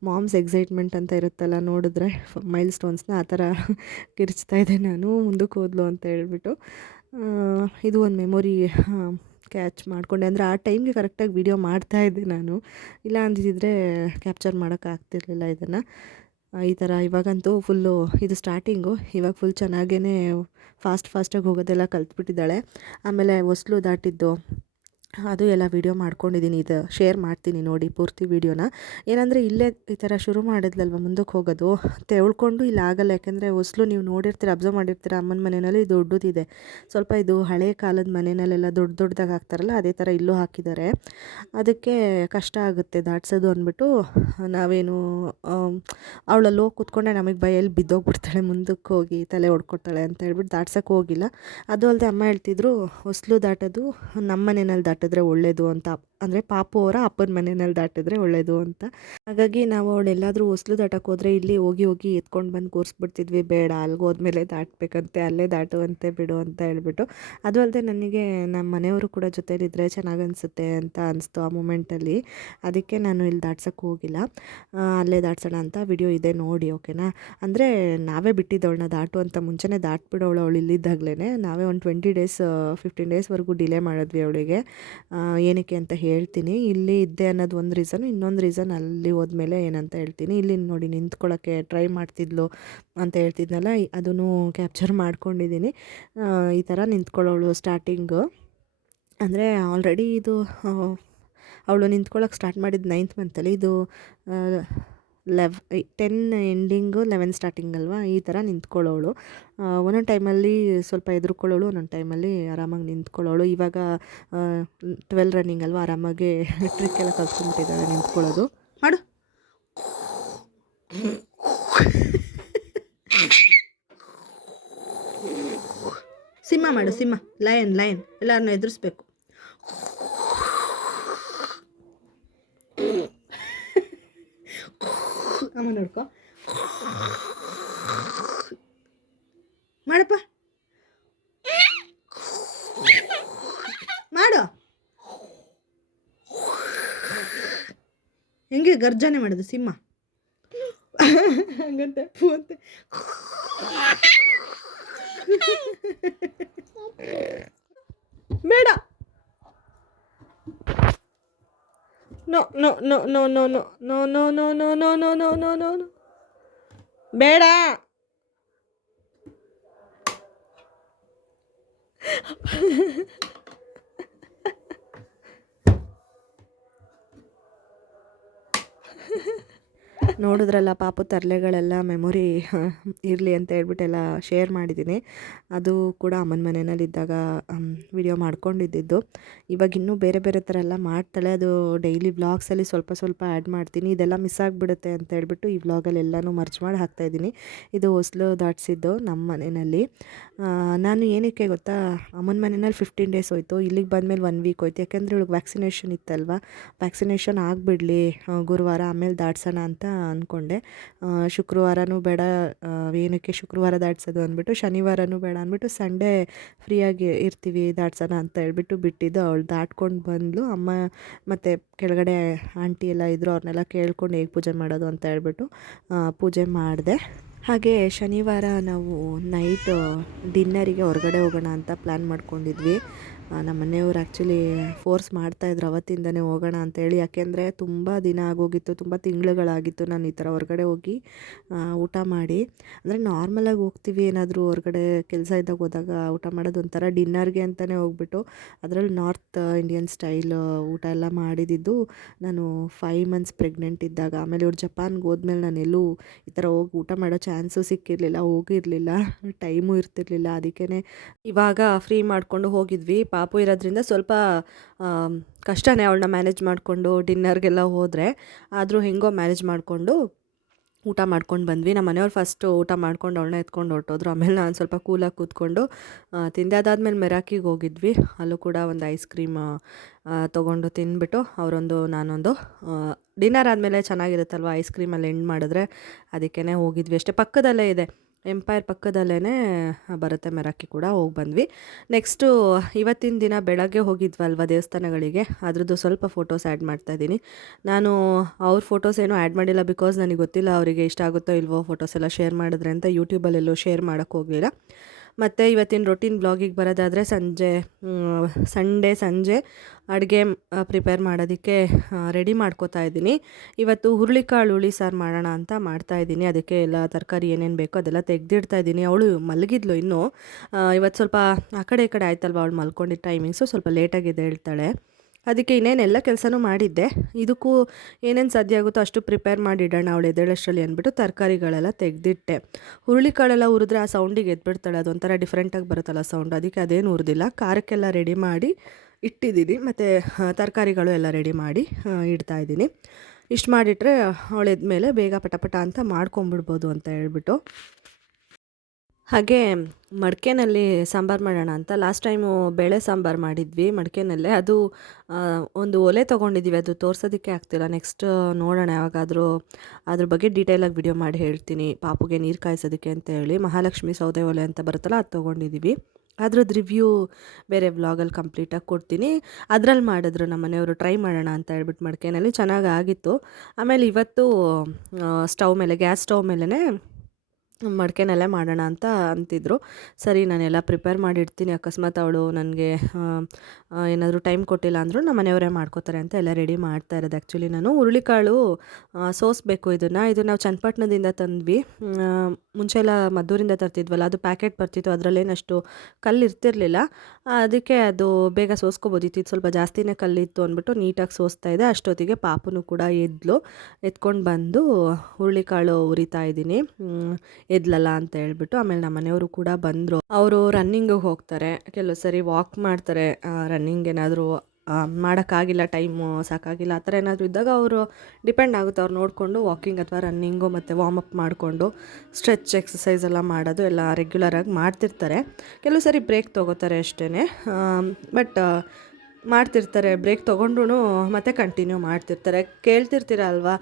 ಮಾಮ್ಸ್ ಎಕ್ಸೈಟ್ಮೆಂಟ್ ಅಂತ ಇರುತ್ತಲ್ಲ, ನೋಡಿದ್ರೆ ಮೈಲ್ ಸ್ಟೋನ್ಸ್ನ ಆ ಥರ ಕಿರ್ಚ್ತಾ ಇದ್ದೆ ನಾನು, ಮುಂದಕ್ಕೆ ಹೋದ್ಲು ಅಂತ ಹೇಳ್ಬಿಟ್ಟು. ಇದು ಒಂದು ಮೆಮೊರಿ ಕ್ಯಾಚ್ ಮಾಡಿಕೊಂಡೆ. ಅಂದರೆ ಆ ಟೈಮ್ಗೆ ಕರೆಕ್ಟಾಗಿ ವಿಡಿಯೋ ಮಾಡ್ತಾಯಿದ್ದೆ ನಾನು, ಇಲ್ಲ ಅಂದಿದ್ದರೆ ಕ್ಯಾಪ್ಚರ್ ಮಾಡೋಕ್ಕಾಗ್ತಿರ್ಲಿಲ್ಲ ಇದನ್ನು. ಈ ಥರ ಇವಾಗಂತೂ ಫುಲ್ಲು ಇದು ಸ್ಟಾರ್ಟಿಂಗು, ಇವಾಗ ಫುಲ್ ಚೆನ್ನಾಗೇ ಫಾಸ್ಟಾಗಿ ಹೋಗೋದೆಲ್ಲ ಕಲ್ತ್ಬಿಟ್ಟಿದ್ದಾಳೆ. ಆಮೇಲೆ ಹೊಸ್ಲು ದಾಟಿದ್ದು ಅದು ಎಲ್ಲ ವೀಡಿಯೋ ಮಾಡ್ಕೊಂಡಿದ್ದೀನಿ, ಇದು ಶೇರ್ ಮಾಡ್ತೀನಿ ನೋಡಿ ಪೂರ್ತಿ ವೀಡಿಯೋನ. ಏನಂದರೆ ಇಲ್ಲೇ ಈ ಥರ ಶುರು ಮಾಡಿದ್ಲಲ್ವ ಮುಂದಕ್ಕೆ ಹೋಗೋದು, ತೆಳ್ಕೊಂಡು ಇಲ್ಲಿ ಆಗಲ್ಲ. ಯಾಕೆಂದರೆ ಹೊಸ್ಲು ನೀವು ನೋಡಿರ್ತೀರ, ಅಬ್ಸರ್ವ್ ಮಾಡಿರ್ತೀರ, ಅಮ್ಮನ ಮನೆಯಲ್ಲಿ ದೊಡ್ಡದಿದೆ ಸ್ವಲ್ಪ. ಇದು ಹಳೆ ಕಾಲದ ಮನೆಯಲ್ಲೆಲ್ಲ ದೊಡ್ಡದಾಗಿ ಹಾಕ್ತಾರಲ್ಲ, ಅದೇ ಥರ ಇಲ್ಲೂ ಹಾಕಿದ್ದಾರೆ. ಅದಕ್ಕೆ ಕಷ್ಟ ಆಗುತ್ತೆ ದಾಟ್ಸೋದು ಅಂದ್ಬಿಟ್ಟು ನಾವೇನು ಅವಳಲ್ಲಿ ಹೋಗಿ ಕೂತ್ಕೊಂಡೆ ನಮಗೆ ಭಯ, ಎಲ್ಲಿ ಬಿದ್ದೋಗ್ಬಿಡ್ತಾಳೆ ಮುಂದಕ್ಕೆ ಹೋಗಿ ತಲೆ ಹೊಡ್ಕೊತಾಳೆ ಅಂತ ಹೇಳ್ಬಿಟ್ಟು ದಾಟ್ಸೋಕ್ಕೆ ಹೋಗಿಲ್ಲ. ಅದು ಅಲ್ಲದೆ ಅಮ್ಮ ಹೇಳ್ತಿದ್ರು ಹೊಸ್ಲು ದಾಟೋದು ನಮ್ಮ ಮನೆಯಲ್ಲಿ ದಾಟಿದ್ರೆ ಒಳ್ಳೆಯದು ಅಂತ, ಅಂದರೆ ಪಾಪು ಅವರ ಅಪ್ಪನ ಮನೆಯಲ್ಲಿ ದಾಟಿದ್ರೆ ಒಳ್ಳೆಯದು ಅಂತ. ಹಾಗಾಗಿ ನಾವು ಅವಳೆಲ್ಲಾದರೂ ಹೊಸ್ಲು ದಾಟಕ್ಕೆ ಹೋದರೆ ಇಲ್ಲಿ ಹೋಗಿ ಹೋಗಿ ಎತ್ಕೊಂಡು ಬಂದು ಕೂರಿಸ್ಬಿಡ್ತಿದ್ವಿ. ಬೇಡ, ಅಲ್ಲಿಗೆ ಹೋದ್ಮೇಲೆ ದಾಟಬೇಕಂತೆ, ಅಲ್ಲೇ ದಾಟುವಂತೆ ಬಿಡು ಅಂತ ಹೇಳ್ಬಿಟ್ಟು. ಅದು ಅಲ್ಲದೆ ನನಗೆ ನಮ್ಮ ಮನೆಯವರು ಕೂಡ ಜೊತೆಲಿದ್ದರೆ ಚೆನ್ನಾಗಿ ಅನಿಸುತ್ತೆ ಅಂತ ಅನಿಸ್ತು ಆ ಮೂಮೆಂಟಲ್ಲಿ. ಅದಕ್ಕೆ ನಾನು ಇಲ್ಲಿ ದಾಟ್ಸೋಕ್ಕೆ ಹೋಗಿಲ್ಲ, ಅಲ್ಲೇ ದಾಟ್ಸೋಣ ಅಂತ. ವಿಡಿಯೋ ಇದೆ ನೋಡಿ, ಓಕೆನಾ. ಅಂದರೆ ನಾವೇ ಬಿಟ್ಟಿದ್ದವಳನ್ನ ದಾಟು ಅಂತ, ಮುಂಚೆನೇ ದಾಟ್ಬಿಡೋಳು ಅವಳು ಇಲ್ಲಿದ್ದಾಗಲೇ. ನಾವೇ ಒಂದು 20 ಡೇಸ್ 15 ಡೇಸ್ವರೆಗೂ ಡಿಲೇ ಮಾಡಿದ್ವಿ ಅವಳಿಗೆ. ಏನಕ್ಕೆ ಅಂತ ಹೇಳ್ತೀನಿ. ಇಲ್ಲಿ ಇದ್ದೆ ಅನ್ನೋದು ಒಂದು ರೀಸನ್, ಇನ್ನೊಂದು ರೀಸನ್ ಅಲ್ಲಿ ಹೋದ್ಮೇಲೆ ಏನಂತ ಹೇಳ್ತೀನಿ. ಇಲ್ಲಿ ನೋಡಿ ನಿಂತ್ಕೊಳ್ಳೋಕ್ಕೆ ಟ್ರೈ ಮಾಡ್ತಿದ್ಲು ಅಂತ ಹೇಳ್ತಿದ್ನಲ್ಲ, ಅದನ್ನು ಕ್ಯಾಪ್ಚರ್ ಮಾಡ್ಕೊಂಡಿದ್ದೀನಿ. ಈ ಥರ ನಿಂತ್ಕೊಳ್ಳೋಳು ಸ್ಟಾರ್ಟಿಂಗು. ಅಂದರೆ ಆಲ್ರೆಡಿ ಇದು ಅವಳು ನಿಂತ್ಕೊಳ್ಳೋಕೆ ಸ್ಟಾರ್ಟ್ ಮಾಡಿದ್ದು 9th ಮಂತಲ್ಲಿ. ಇದು 10 ಎಂಡಿಂಗು 11 ಸ್ಟಾರ್ಟಿಂಗ್ ಅಲ್ವಾ, ಈ ಥರ ನಿಂತ್ಕೊಳ್ಳೋಳು. ಒಂದೊಂದು ಟೈಮಲ್ಲಿ ಸ್ವಲ್ಪ ಎದುರ್ಕೊಳ್ಳೋಳು, ಒಂದೊಂದು ಟೈಮಲ್ಲಿ ಆರಾಮಾಗಿ ನಿಂತ್ಕೊಳ್ಳೋಳು. ಇವಾಗ 12 ರನ್ನಿಂಗ್ ಅಲ್ವಾ, ಆರಾಮಾಗಿ ಟ್ರಿಕ್ ಎಲ್ಲ ಕಲ್ತ್ಕೊಂಡ್ಬಿಟ್ಟಿದ್ದಾಳೆ ನಿಂತ್ಕೊಳ್ಳೋದು. ಮಾಡು ಸಿಂಹ ಮಾಡು, ಸಿಂಹ, ಲಯನ್ ಎಲ್ಲರನ್ನೂ ಎದುರಿಸ್ಬೇಕು. ಅಮ್ಮ ನೋಡ್ಕೊ, ಮಾಡಪ್ಪ, ಮಾಡು. ಹೆಂಗೆ ಗರ್ಜನೆ ಮಾಡೋದು ಸಿಂಹ ಹಂಗಂತೆ ಪೂಂತೆ. ಬೇಡ, no no no no no no no no no no no no no no no no ಬೇಡ. ನೋಡಿದ್ರಲ್ಲ ಪಾಪು ತರಲೆಗಳೆಲ್ಲ ಮೆಮೊರಿ ಇರಲಿ ಅಂತ ಹೇಳ್ಬಿಟ್ಟೆಲ್ಲ ಶೇರ್ ಮಾಡಿದ್ದೀನಿ. ಅದು ಕೂಡ ಅಮ್ಮನ ಮನೆಯಲ್ಲಿದ್ದಾಗ ವಿಡಿಯೋ ಮಾಡ್ಕೊಂಡಿದ್ದು. ಇವಾಗ ಇನ್ನೂ ಬೇರೆ ಬೇರೆ ಥರ ಎಲ್ಲ ಮಾಡ್ತಾಳೆ. ಅದು ಡೈಲಿ ವ್ಲಾಗ್ಸಲ್ಲಿ ಸ್ವಲ್ಪ ಸ್ವಲ್ಪ ಆ್ಯಡ್ ಮಾಡ್ತೀನಿ. ಇದೆಲ್ಲ ಮಿಸ್ ಆಗಿಬಿಡುತ್ತೆ ಅಂತ ಹೇಳ್ಬಿಟ್ಟು ಈ ವ್ಲಾಗಲ್ಲಿ ಎಲ್ಲನೂ ಮರ್ಚ್ ಮಾಡಿ ಹಾಕ್ತಾಯಿದ್ದೀನಿ. ಇದು ಹೊಸ್ಲು ದಾಟಿಸಿದ್ದು ನಮ್ಮ ಮನೆಯಲ್ಲಿ. ನಾನು ಏನಕ್ಕೆ ಗೊತ್ತಾ, ಅಮ್ಮನ ಮನೆಯಲ್ಲಿ 15 ಡೇಸ್ ಹೋಯಿತು, ಇಲ್ಲಿಗೆ ಬಂದಮೇಲೆ 1 ವೀಕ್ ಹೋಯ್ತು. ಯಾಕೆಂದರೆ ಇವಳಿಗೆ ವ್ಯಾಕ್ಸಿನೇಷನ್ ಇತ್ತಲ್ವ, ವ್ಯಾಕ್ಸಿನೇಷನ್ ಆಗಿಬಿಡಲಿ ಗುರುವಾರ, ಆಮೇಲೆ ದಾಟ್ಸೋಣ ಅಂತ ಅಂದ್ಕೊಂಡೆ. ಶುಕ್ರವಾರನೂ ಬೇಡ, ಏನಕ್ಕೆ ಶುಕ್ರವಾರ ದಾಟ್ಸೋದು ಅಂದ್ಬಿಟ್ಟು, ಶನಿವಾರನೂ ಬೇಡ ಅಂದ್ಬಿಟ್ಟು ಸಂಡೇ ಫ್ರೀಯಾಗಿ ಇರ್ತೀವಿ ದಾಟ್ಸೋಣ ಅಂತ ಹೇಳ್ಬಿಟ್ಟು ಬಿಟ್ಟಿದ್ದು. ಅವಳು ದಾಟ್ಕೊಂಡು ಬಂದಳು. ಅಮ್ಮ ಮತ್ತು ಕೆಳಗಡೆ ಆಂಟಿ ಎಲ್ಲ ಇದ್ದರು, ಅವ್ರನ್ನೆಲ್ಲ ಕೇಳ್ಕೊಂಡು ಹೇಗೆ ಪೂಜೆ ಮಾಡೋದು ಅಂತ ಹೇಳ್ಬಿಟ್ಟು ಪೂಜೆ ಮಾಡಿದೆ. ಹಾಗೆ ಶನಿವಾರ ನಾವು ನೈಟ್ ಡಿನ್ನರಿಗೆ ಹೊರಗಡೆ ಹೋಗೋಣ ಅಂತ ಪ್ಲ್ಯಾನ್ ಮಾಡ್ಕೊಂಡಿದ್ವಿ. ನಮ್ಮ ಮನೆಯವ್ರು ಆ್ಯಕ್ಚುಲಿ ಫೋರ್ಸ್ ಮಾಡ್ತಾಯಿದ್ರು ಅವತ್ತಿಂದನೇ ಹೋಗೋಣ ಅಂತೇಳಿ. ಯಾಕೆಂದರೆ ತುಂಬ ದಿನ ಆಗೋಗಿತ್ತು, ತುಂಬ ತಿಂಗಳುಗಳಾಗಿತ್ತು ನಾನು ಈ ಥರ ಹೊರಗಡೆ ಹೋಗಿ ಊಟ ಮಾಡಿ. ಅಂದರೆ ನಾರ್ಮಲಾಗಿ ಹೋಗ್ತೀವಿ ಏನಾದರೂ ಹೊರಗಡೆ ಕೆಲಸ ಇದ್ದಾಗ ಹೋದಾಗ ಊಟ ಮಾಡೋದು, ಒಂಥರ ಡಿನ್ನರ್ಗೆ ಅಂತಲೇ ಹೋಗ್ಬಿಟ್ಟು ಅದರಲ್ಲಿ ನಾರ್ತ್ ಇಂಡಿಯನ್ ಸ್ಟೈಲ್ ಊಟ ಎಲ್ಲ ಮಾಡಿದ್ದು ನಾನು 5 ಮಂತ್ಸ್ ಪ್ರೆಗ್ನೆಂಟ್ ಇದ್ದಾಗ. ಆಮೇಲೆ ಇವ್ರು ಜಪಾನ್ಗೆ ಹೋದ್ಮೇಲೆ ನಾನು ಎಲ್ಲೂ ಈ ಥರ ಹೋಗಿ ಊಟ ಮಾಡೋ ಚಾನ್ಸು ಸಿಕ್ಕಿರಲಿಲ್ಲ, ಹೋಗಿರಲಿಲ್ಲ, ಟೈಮು ಇರ್ತಿರ್ಲಿಲ್ಲ. ಅದಕ್ಕೇ ಇವಾಗ ಫ್ರೀ ಮಾಡಿಕೊಂಡು ಹೋಗಿದ್ವಿ. ಪಾಪು ಇರೋದ್ರಿಂದ ಸ್ವಲ್ಪ ಕಷ್ಟನೇ ಅವಳನ್ನ ಮ್ಯಾನೇಜ್ ಮಾಡಿಕೊಂಡು ಡಿನ್ನರ್ಗೆಲ್ಲ ಹೋದರೆ. ಆದರೂ ಹೆಂಗೋ ಮ್ಯಾನೇಜ್ ಮಾಡಿಕೊಂಡು ಊಟ ಮಾಡ್ಕೊಂಡು ಬಂದ್ವಿ. ನಮ್ಮ ಮನೆಯವ್ರು ಫಸ್ಟು ಊಟ ಮಾಡ್ಕೊಂಡು ಅವಳನ್ನ ಎತ್ಕೊಂಡು ಹೊರಟೋದ್ರು. ಆಮೇಲೆ ನಾನು ಸ್ವಲ್ಪ ಕೂಲಾಗಿ ಕೂತ್ಕೊಂಡು ತಿಂದೆ. ಅದಾದಮೇಲೆ ಮೆರಾಕಿಗೆ ಹೋಗಿದ್ವಿ. ಅಲ್ಲೂ ಕೂಡ ಒಂದು ಐಸ್ ಕ್ರೀಮ್ ತೊಗೊಂಡು ತಿಂದ್ಬಿಟ್ಟು ಅವರೊಂದು ನಾನೊಂದು ಡಿನ್ನರ್ ಆದಮೇಲೆ ಚೆನ್ನಾಗಿರುತ್ತಲ್ವ ಐಸ್ ಕ್ರೀಮಲ್ಲಿ ಎಂಡ್ ಮಾಡಿದ್ರೆ, ಅದಕ್ಕೇ ಹೋಗಿದ್ವಿ ಅಷ್ಟೇ. ಪಕ್ಕದಲ್ಲೇ ಇದೆ, ಎಂಪೈರ್ ಪಕ್ಕದಲ್ಲೇ ಬರುತ್ತೆ ಮೆರಾಕಿ ಕೂಡ, ಹೋಗಿ ಬಂದ್ವಿ. ನೆಕ್ಸ್ಟು ಇವತ್ತಿನ ದಿನ ಬೆಳಗ್ಗೆ ಹೋಗಿದ್ವಲ್ವ ದೇವಸ್ಥಾನಗಳಿಗೆ, ಅದ್ರದ್ದು ಸ್ವಲ್ಪ ಫೋಟೋಸ್ ಆ್ಯಡ್ ಮಾಡ್ತಾಯಿದ್ದೀನಿ. ನಾನು ಅವ್ರ ಫೋಟೋಸ್ ಏನೂ ಆ್ಯಡ್ ಮಾಡಿಲ್ಲ, ಬಿಕಾಸ್ ನನಗೆ ಗೊತ್ತಿಲ್ಲ ಅವರಿಗೆ ಇಷ್ಟ ಆಗುತ್ತೋ ಇಲ್ವೋ ಫೋಟೋಸ್ ಎಲ್ಲ ಶೇರ್ ಮಾಡಿದ್ರೆ ಅಂತ ಯೂಟ್ಯೂಬಲ್ಲೆಲ್ಲೋ ಶೇರ್ ಮಾಡೋಕ್ಕೆ ಹೋಗಲಿಲ್ಲ. ಮತ್ತು ಇವತ್ತಿನ ರೊಟೀನ್ ಬ್ಲಾಗಿಗೆ ಬರೋದಾದರೆ ಸಂಡೇ ಸಂಜೆ ಅಡುಗೆ ಪ್ರಿಪೇರ್ ಮಾಡೋದಕ್ಕೆ ರೆಡಿ ಮಾಡ್ಕೋತಾ ಇದ್ದೀನಿ. ಇವತ್ತು ಹುರುಳಿಕಾಳು ಹುಳಿ ಸಾರು ಮಾಡೋಣ ಅಂತ ಮಾಡ್ತಾಯಿದ್ದೀನಿ. ಅದಕ್ಕೆ ಎಲ್ಲ ತರಕಾರಿ ಏನೇನು ಬೇಕೋ ಅದೆಲ್ಲ ತೆಗೆದಿಡ್ತಾ ಇದ್ದೀನಿ. ಅವಳು ಮಲಗಿದ್ಲು ಇನ್ನೂ. ಇವತ್ತು ಸ್ವಲ್ಪ ಆ ಕಡೆ ಈ ಕಡೆ ಆಯ್ತಲ್ವ, ಅವಳು ಮಲ್ಕೊಂಡಿದ್ದ ಟೈಮಿಂಗ್ಸು ಸ್ವಲ್ಪ ಲೇಟಾಗಿ ಎದ್ದೇಳ್ತಾಳೆ. ಅದಕ್ಕೆ ಇನ್ನೇನೆಲ್ಲ ಕೆಲಸನೂ ಮಾಡಿದ್ದೆ. ಇದಕ್ಕೂ ಏನೇನು ಸಾಧ್ಯ ಆಗುತ್ತೋ ಅಷ್ಟು ಪ್ರಿಪೇರ್ ಮಾಡಿಡೋಣ ಅವಳು ಎದ್ದೇಳಷ್ಟರಲ್ಲಿ ಅಂದ್ಬಿಟ್ಟು ತರಕಾರಿಗಳೆಲ್ಲ ತೆಗೆದಿಟ್ಟೆ. ಹುರುಳಿಕಾಳೆಲ್ಲ ಹುರಿದ್ರೆ ಆ ಸೌಂಡಿಗೆ ಎದ್ಬಿಡ್ತಾಳೆ, ಅದೊಂಥರ ಡಿಫ್ರೆಂಟಾಗಿ ಬರುತ್ತಲ್ಲ ಸೌಂಡ್. ಅದಕ್ಕೆ ಅದೇನು ಹುರಿದಿಲ್ಲ, ಖಾರಕ್ಕೆಲ್ಲ ರೆಡಿ ಮಾಡಿ ಇಟ್ಟಿದ್ದೀನಿ. ಮತ್ತು ತರಕಾರಿಗಳು ಎಲ್ಲ ರೆಡಿ ಮಾಡಿ ಇಡ್ತಾಯಿದ್ದೀನಿ. ಇಷ್ಟು ಮಾಡಿಟ್ರೆ ಅವಳು ಎದ್ಮೇಲೆ ಬೇಗ ಪಟಪಟ ಅಂತ ಮಾಡ್ಕೊಂಬಿಡ್ಬೋದು ಅಂತ ಹೇಳ್ಬಿಟ್ಟು. ಹಾಗೆ ಮಡಿಕೆನಲ್ಲಿ ಸಾಂಬಾರು ಮಾಡೋಣ ಅಂತ ಲಾಸ್ಟ್ ಟೈಮು ಬೇಳೆ ಸಾಂಬಾರು ಮಾಡಿದ್ವಿ ಮಡಿಕೆನಲ್ಲೇ. ಅದು ಒಂದು ಒಲೆ ತೊಗೊಂಡಿದ್ದೀವಿ, ಅದು ತೋರ್ಸೋದಕ್ಕೆ ಆಗ್ತಿಲ್ಲ. ನೆಕ್ಸ್ಟ್ ನೋಡೋಣ ಯಾವಾಗಾದರೂ ಅದ್ರ ಬಗ್ಗೆ ಡೀಟೇಲಾಗಿ ವಿಡಿಯೋ ಮಾಡಿ ಹೇಳ್ತೀನಿ. ಪಾಪುಗೆ ನೀರು ಕಾಯಿಸೋದಕ್ಕೆ ಅಂತ ಹೇಳಿ ಮಹಾಲಕ್ಷ್ಮಿ ಸೌದೆ ಒಲೆ ಅಂತ ಬರುತ್ತಲ್ಲ, ಅದು ತೊಗೊಂಡಿದ್ದೀವಿ. ಅದ್ರದ್ದು ರಿವ್ಯೂ ಬೇರೆ ವ್ಲಾಗಲ್ಲಿ ಕಂಪ್ಲೀಟಾಗಿ ಕೊಡ್ತೀನಿ. ಅದ್ರಲ್ಲಿ ಮಾಡಿದ್ರು ನಮ್ಮ ಮನೆಯವರು, ಟ್ರೈ ಮಾಡೋಣ ಅಂತ ಹೇಳ್ಬಿಟ್ಟು ಮಡಿಕೆನಲ್ಲಿ ಚೆನ್ನಾಗಿ ಆಗಿತ್ತು. ಆಮೇಲೆ ಇವತ್ತು ಸ್ಟವ್ ಮೇಲೆ, ಗ್ಯಾಸ್ ಸ್ಟವ್ ಮೇಲೇ ಮಡಿಕೆನಲ್ಲೇ ಮಾಡೋಣ ಅಂತ ಅಂತಿದ್ರು. ಸರಿ ನಾನೆಲ್ಲ ಪ್ರಿಪೇರ್ ಮಾಡಿಡ್ತೀನಿ, ಅಕಸ್ಮಾತ್ ಅವಳು ನನಗೆ ಏನಾದರೂ ಟೈಮ್ ಕೊಟ್ಟಿಲ್ಲ ಅಂದರೂ ನಮ್ಮ ಮನೆಯವರೇ ಮಾಡ್ಕೋತಾರೆ ಅಂತ ಎಲ್ಲ ರೆಡಿ ಮಾಡ್ತಾ ಇರೋದು. ಆ್ಯಕ್ಚುಲಿ ನಾನು ಹುರುಳಿಕಾಳು ಸೋಸಬೇಕು. ಇದು ನಾವು ಚನ್ನಪಟ್ಟಣದಿಂದ ತಂದ್ವಿ. ಮುಂಚೆ ಎಲ್ಲ ಮದ್ದೂರಿಂದ ತರ್ತಿದ್ವಲ್ಲ, ಅದು ಪ್ಯಾಕೆಟ್ ಬರ್ತಿತ್ತು, ಅದರಲ್ಲೇನಷ್ಟು ಕಲ್ಲು ಇರ್ತಿರ್ಲಿಲ್ಲ. ಅದಕ್ಕೆ ಅದು ಬೇಗ ಸೋಸ್ಕೊಬೋದಿತ್ತು. ಇದು ಸ್ವಲ್ಪ ಜಾಸ್ತಿನೇ ಕಲ್ಲಿತ್ತು ಅಂದ್ಬಿಟ್ಟು ನೀಟಾಗಿ ಸೋಸ್ತಾ ಇದೆ. ಅಷ್ಟೊತ್ತಿಗೆ ಪಾಪುನು ಕೂಡ ಎತ್ಕೊಂಡು ಬಂದು ಹುರುಳಿಕಾಳು ಉರಿತಾ ಇದ್ದೀನಿ, ಎದ್ಲಲ್ಲ ಅಂತ ಹೇಳ್ಬಿಟ್ಟು. ಆಮೇಲೆ ನಮ್ಮ ಮನೆಯವರು ಕೂಡ ಬಂದರು. ಅವರು ರನ್ನಿಂಗಿಗೆ ಹೋಗ್ತಾರೆ, ಕೆಲವು ಸರಿ ವಾಕ್ ಮಾಡ್ತಾರೆ. ರನ್ನಿಂಗ್ ಏನಾದರೂ ಮಾಡೋಕ್ಕಾಗಿಲ್ಲ, ಟೈಮು ಸಾಕಾಗಿಲ್ಲ ಆ ಥರ ಏನಾದರೂ ಇದ್ದಾಗ ಅವರು ಡಿಪೆಂಡ್ ಆಗುತ್ತೆ. ಅವ್ರು ನೋಡಿಕೊಂಡು ವಾಕಿಂಗ್ ಅಥವಾ ರನ್ನಿಂಗು ಮತ್ತು ವಾರ್ಮಪ್ ಮಾಡಿಕೊಂಡು ಸ್ಟ್ರೆಚ್ ಎಕ್ಸಸೈಸ್ ಎಲ್ಲ ಮಾಡೋದು ಎಲ್ಲ ರೆಗ್ಯುಲರಾಗಿ ಮಾಡ್ತಿರ್ತಾರೆ. ಕೆಲವು ಸರಿ ಬ್ರೇಕ್ ತೊಗೋತಾರೆ ಅಷ್ಟೇ, ಬಟ್ ಮಾಡ್ತಿರ್ತಾರೆ. ಬ್ರೇಕ್ ತೊಗೊಂಡ್ರು ಮತ್ತೆ ಕಂಟಿನ್ಯೂ ಮಾಡ್ತಿರ್ತಾರೆ. ಕೇಳ್ತಿರ್ತೀರ ಅಲ್ವಾ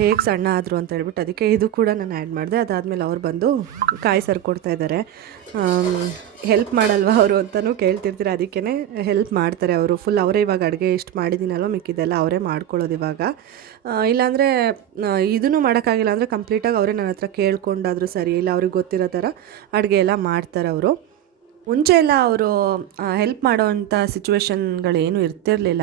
ಹೇಗೆ ಸಣ್ಣ ಆದರು ಅಂತ ಹೇಳ್ಬಿಟ್ಟು, ಅದಕ್ಕೆ ಇದು ಕೂಡ ನಾನು ಆ್ಯಡ್ ಮಾಡಿದೆ. ಅದಾದಮೇಲೆ ಅವ್ರು ಬಂದು ಕಾಯಿ ಕೊಡ್ತಾ ಇದ್ದಾರೆ. ಹೆಲ್ಪ್ ಮಾಡಲ್ವಾ ಅವರು ಅಂತಲೂ ಕೇಳ್ತಿರ್ತೀರ, ಅದಕ್ಕೇ ಹೆಲ್ಪ್ ಮಾಡ್ತಾರೆ ಅವರು. ಫುಲ್ ಅವರೇ ಇವಾಗ ಅಡುಗೆ ಇಷ್ಟು ಮಾಡಿದ್ದೀನಲ್ವ, ಮಿಕ್ಕಿದೆಲ್ಲ ಅವರೇ ಮಾಡ್ಕೊಳ್ಳೋದು ಇವಾಗ. ಇಲ್ಲಾಂದರೆ ಇದನ್ನು ಮಾಡೋಕ್ಕಾಗಿಲ್ಲ ಅಂದರೆ ಕಂಪ್ಲೀಟಾಗಿ ಅವರೇ ನನ್ನ ಹತ್ರ ಕೇಳ್ಕೊಂಡಾದರೂ ಸರಿ, ಇಲ್ಲ ಅವ್ರಿಗೆ ಗೊತ್ತಿರೋ ಥರ ಅಡುಗೆ ಎಲ್ಲ ಮಾಡ್ತಾರೆ ಅವರು. ಮುಂಚೆ ಎಲ್ಲ ಅವರು ಹೆಲ್ಪ್ ಮಾಡೋವಂಥ ಸಿಚುವೇಶನ್ಗಳೇನು ಇರ್ತಿರಲಿಲ್ಲ.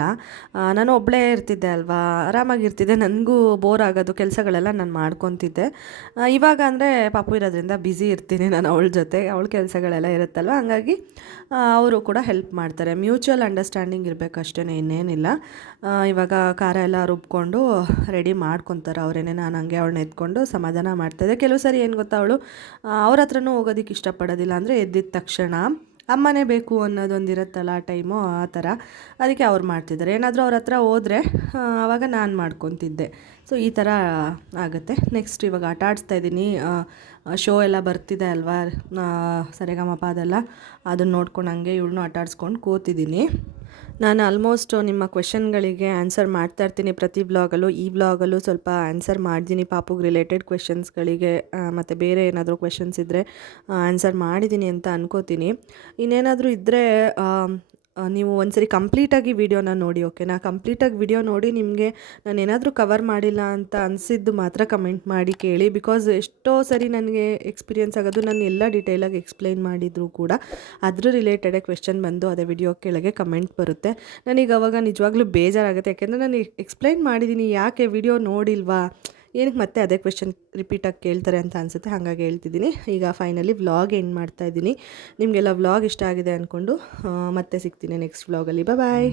ನಾನು ಒಬ್ಬಳೇ ಇರ್ತಿದ್ದೆ ಅಲ್ವಾ, ಆರಾಮಾಗಿರ್ತಿದ್ದೆ. ನನಗೂ ಬೋರ್ ಆಗೋದು, ಕೆಲಸಗಳೆಲ್ಲ ನಾನು ಮಾಡ್ಕೊತಿದ್ದೆ. ಇವಾಗ ಅಂದರೆ ಪಾಪು ಇರೋದ್ರಿಂದ ಬ್ಯುಸಿ ಇರ್ತೀನಿ ನಾನು ಅವಳ ಜೊತೆ, ಅವಳ ಕೆಲಸಗಳೆಲ್ಲ ಇರುತ್ತಲ್ವ, ಹಂಗಾಗಿ ಅವರು ಕೂಡ ಹೆಲ್ಪ್ ಮಾಡ್ತಾರೆ. ಮ್ಯೂಚುವಲ್ ಅಂಡರ್ಸ್ಟ್ಯಾಂಡಿಂಗ್ ಇರಬೇಕಷ್ಟೇ, ಇನ್ನೇನಿಲ್ಲ. ಇವಾಗ ಖಾರ ಎಲ್ಲ ರುಬ್ಕೊಂಡು ರೆಡಿ ಮಾಡ್ಕೊತಾರೆ ಅವರೇನೆ. ನಾನು ಹಂಗೆ ಅವಳನ್ನ ಎತ್ಕೊಂಡು ಸಮಾಧಾನ ಮಾಡ್ತಾಯಿದ್ದೆ. ಕೆಲವು ಸರಿ ಏನು ಗೊತ್ತಾ, ಅವಳು ಅವ್ರ ಹತ್ರನೂ ಹೋಗೋದಕ್ಕೆ ಇಷ್ಟಪಡೋದಿಲ್ಲ. ಅಂದರೆ ಎದ್ದಿದ ತಕ್ಷಣ ಅಮ್ಮನೇ ಬೇಕು ಅನ್ನೋದೊಂದು ಇರುತ್ತಲ್ಲ ಆ ಟೈಮು, ಆ ಥರ. ಅದಕ್ಕೆ ಅವ್ರು ಮಾಡ್ತಿದ್ದಾರೆ. ಏನಾದರೂ ಅವ್ರ ಹತ್ರ ಹೋದರೆ ಆವಾಗ ನಾನು ಮಾಡ್ಕೊತಿದ್ದೆ. ಸೊ ಈ ಥರ ಆಗುತ್ತೆ. ನೆಕ್ಸ್ಟ್ ಇವಾಗ ಆಟ ಆಡಿಸ್ತಾ ಇದ್ದೀನಿ. ಶೋ ಎಲ್ಲ ಬರ್ತಿದೆ ಅಲ್ವಾ, ಸರಿಗಮಪ ಅದೆಲ್ಲ, ಅದನ್ನು ನೋಡ್ಕೊಂಡು ಹಂಗೆ ಇವಳನ್ನೂ ಆಟ ಆಡಿಸ್ಕೊಂಡು ಕೂತಿದ್ದೀನಿ. ನಾನು ಆಲ್ಮೋಸ್ಟ್ ನಿಮ್ಮ ಕ್ವೆಶನ್ಗಳಿಗೆ ಆನ್ಸರ್ ಮಾಡ್ತಾ ಇರ್ತೀನಿ ಪ್ರತಿ ವ್ಲಾಗಲ್ಲೂ. ಈ ವ್ಲಾಗಲ್ಲೂ ಸ್ವಲ್ಪ ಆನ್ಸರ್ ಮಾಡಿದ್ದೀನಿ ಪಾಪುಗೆ ರಿಲೇಟೆಡ್ ಕ್ವೆಶನ್ಸ್ಗಳಿಗೆ, ಮತ್ತು ಬೇರೆ ಏನಾದರೂ ಕ್ವೆಶನ್ಸ್ ಇದ್ದರೆ ಆನ್ಸರ್ ಮಾಡಿದ್ದೀನಿ ಅಂತ ಅನ್ಕೋತೀನಿ. ಇನ್ನೇನಾದರೂ ಇದ್ದರೆ ನೀವು ಒಂದ್ಸರಿ ಕಂಪ್ಲೀಟಾಗಿ ವಿಡಿಯೋನ ನೋಡಿ, ಓಕೆನಾ? ಕಂಪ್ಲೀಟಾಗಿ ವಿಡಿಯೋ ನೋಡಿ ನಿಮಗೆ ನಾನು ಏನಾದರೂ ಕವರ್ ಮಾಡಿಲ್ಲ ಅಂತ ಅನಿಸಿದ್ದು ಮಾತ್ರ ಕಮೆಂಟ್ ಮಾಡಿ ಕೇಳಿ. ಬಿಕಾಸ್ ಎಷ್ಟೋ ಸರಿ ನನಗೆ ಎಕ್ಸ್ಪೀರಿಯೆನ್ಸ್ ಆಗೋದು, ನಾನು ಎಲ್ಲ ಡೀಟೇಲಾಗಿ ಎಕ್ಸ್ಪ್ಲೈನ್ ಮಾಡಿದರೂ ಕೂಡ ಅದ್ರ ರಿಲೇಟೆಡೇ ಕ್ವೆಶ್ಚನ್ ಬಂದು ಅದೇ ವಿಡಿಯೋ ಕೆಳಗೆ ಕಮೆಂಟ್ ಬರುತ್ತೆ. ನನಗೆ ಅವಾಗ ನಿಜವಾಗ್ಲೂ ಬೇಜಾರಾಗುತ್ತೆ, ಯಾಕೆಂದರೆ ನಾನು ಎಕ್ಸ್ಪ್ಲೈನ್ ಮಾಡಿದ್ದೀನಿ, ಯಾಕೆ ವಿಡಿಯೋ ನೋಡಿಲ್ವಾ, ಏನಕ್ಕೆ ಮತ್ತೆ ಅದೇ ಕ್ವೆಶ್ಚನ್ ರಿಪೀಟಾಗಿ ಕೇಳ್ತಾರೆ ಅಂತ ಅನಿಸುತ್ತೆ, ಹಾಗಾಗಿ ಹೇಳ್ತಿದ್ದೀನಿ. ಈಗ ಫೈನಲಿ ವ್ಲಾಗ್ ಎಂಡ್ ಮಾಡ್ತಾಯಿದ್ದೀನಿ. ನಿಮಗೆಲ್ಲ ವ್ಲಾಗ್ ಇಷ್ಟ ಆಗಿದೆ ಅಂದ್ಕೊಂಡು ಮತ್ತೆ ಸಿಗ್ತೀನಿ ನೆಕ್ಸ್ಟ್ ವ್ಲಾಗಲ್ಲಿ. ಬಾಯ್.